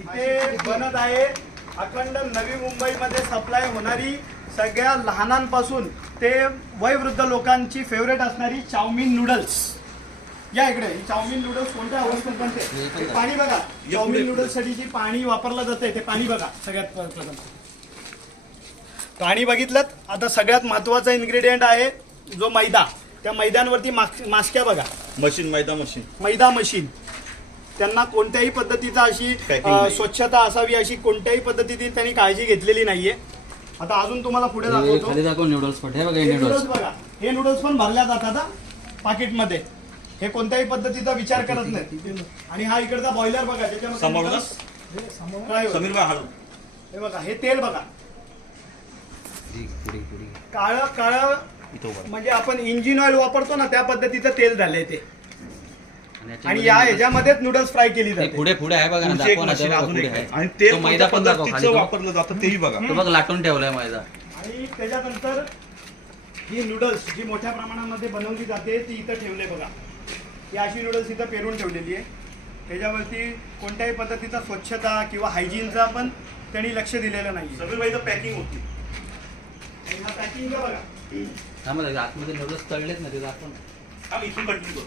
इथे बनत आहे अखंड नवी मुंबईमध्ये सप्लाय होणारी सगळ्या लहानांपासून ते वयवृद्ध लोकांची फेवरेट असणारी चाउमिन नूडल्स या इकडे चाउमिन नूडल्स कोणत्या अवस्थेत बनते पाणी बघा नूडल्स नूडल्ससाठी जे पाणी वापरलं जाते ते पाणी बघा सगळ्यात प्रथम पाणी बघितलं आता सगळ्यात महत्वाचा इन्ग्रेडियंट आहे जो मैदा त्या मैद्यांवरती मास्क्या बघा मशीन मैदा मशीन मैदा मशीन त्यांना कोणत्याही पद्धतीचा अशी स्वच्छता असावी अशी कोणत्याही पद्धतीची त्यांनी काळजी घेतलेली नाहीये आता अजून तुम्हाला पुढे दाखवतो नूडल्स बघा हे नूडल्स पण भरल्या जातात पाकिटमध्ये हे कोणत्याही पद्धतीचा विचार करत नाही आणि हा इकडचा बॉयलर बघा त्याच्यामध्ये हे बघा हे तेल बघा काळ काळं म्हणजे आपण इंजिन ऑइल वापरतो ना त्या पद्धतीचं तेल झालंय ते आणि या ह्याच्यामध्येच नूडल्स फ्राय केली जाते पुढे पुढे आहे बघा आणि ते मैदा कोणत्या वापरलं जातं तेही बघा बघ लाटून ठेवलाय मैदा आणि त्याच्यानंतर ही नूडल्स जी मोठ्या प्रमाणामध्ये बनवली जाते ती इथं ठेवले बघा ही अशी नूडल्स इथं पेरून ठेवलेली आहे त्याच्यावरती कोणत्याही पद्धतीचा स्वच्छता किंवा हायजीनचा पण त्यांनी लक्ष दिलेलं नाही सगळं भाई पॅकिंग होती पॅकिंग बघा आत आतमध्ये नूडल्स तळलेत ना ते आपण इथून कंटिन्यू करू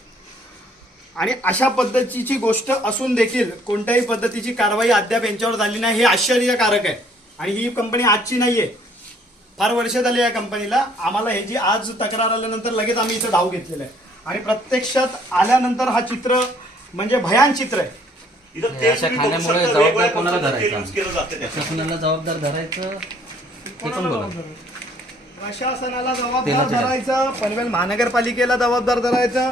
आणि अशा पद्धतीची गोष्ट असून देखील कोणत्याही पद्धतीची कारवाई अद्याप यांच्यावर झाली नाही हे आश्चर्यकारक आहे आणि ही कंपनी आजची नाहीये फार वर्ष झाली या कंपनीला आम्हाला ह्याची आज तक्रार आल्यानंतर लगेच आम्ही इथं धाव घेतलेलं आहे आणि प्रत्यक्षात आल्यानंतर हा चित्र म्हणजे भयान चित्र आहे म्हणजे प्रशासनाला जबाबदार धरायचं धरायचं पनवेल महानगरपालिकेला जबाबदार धरायचं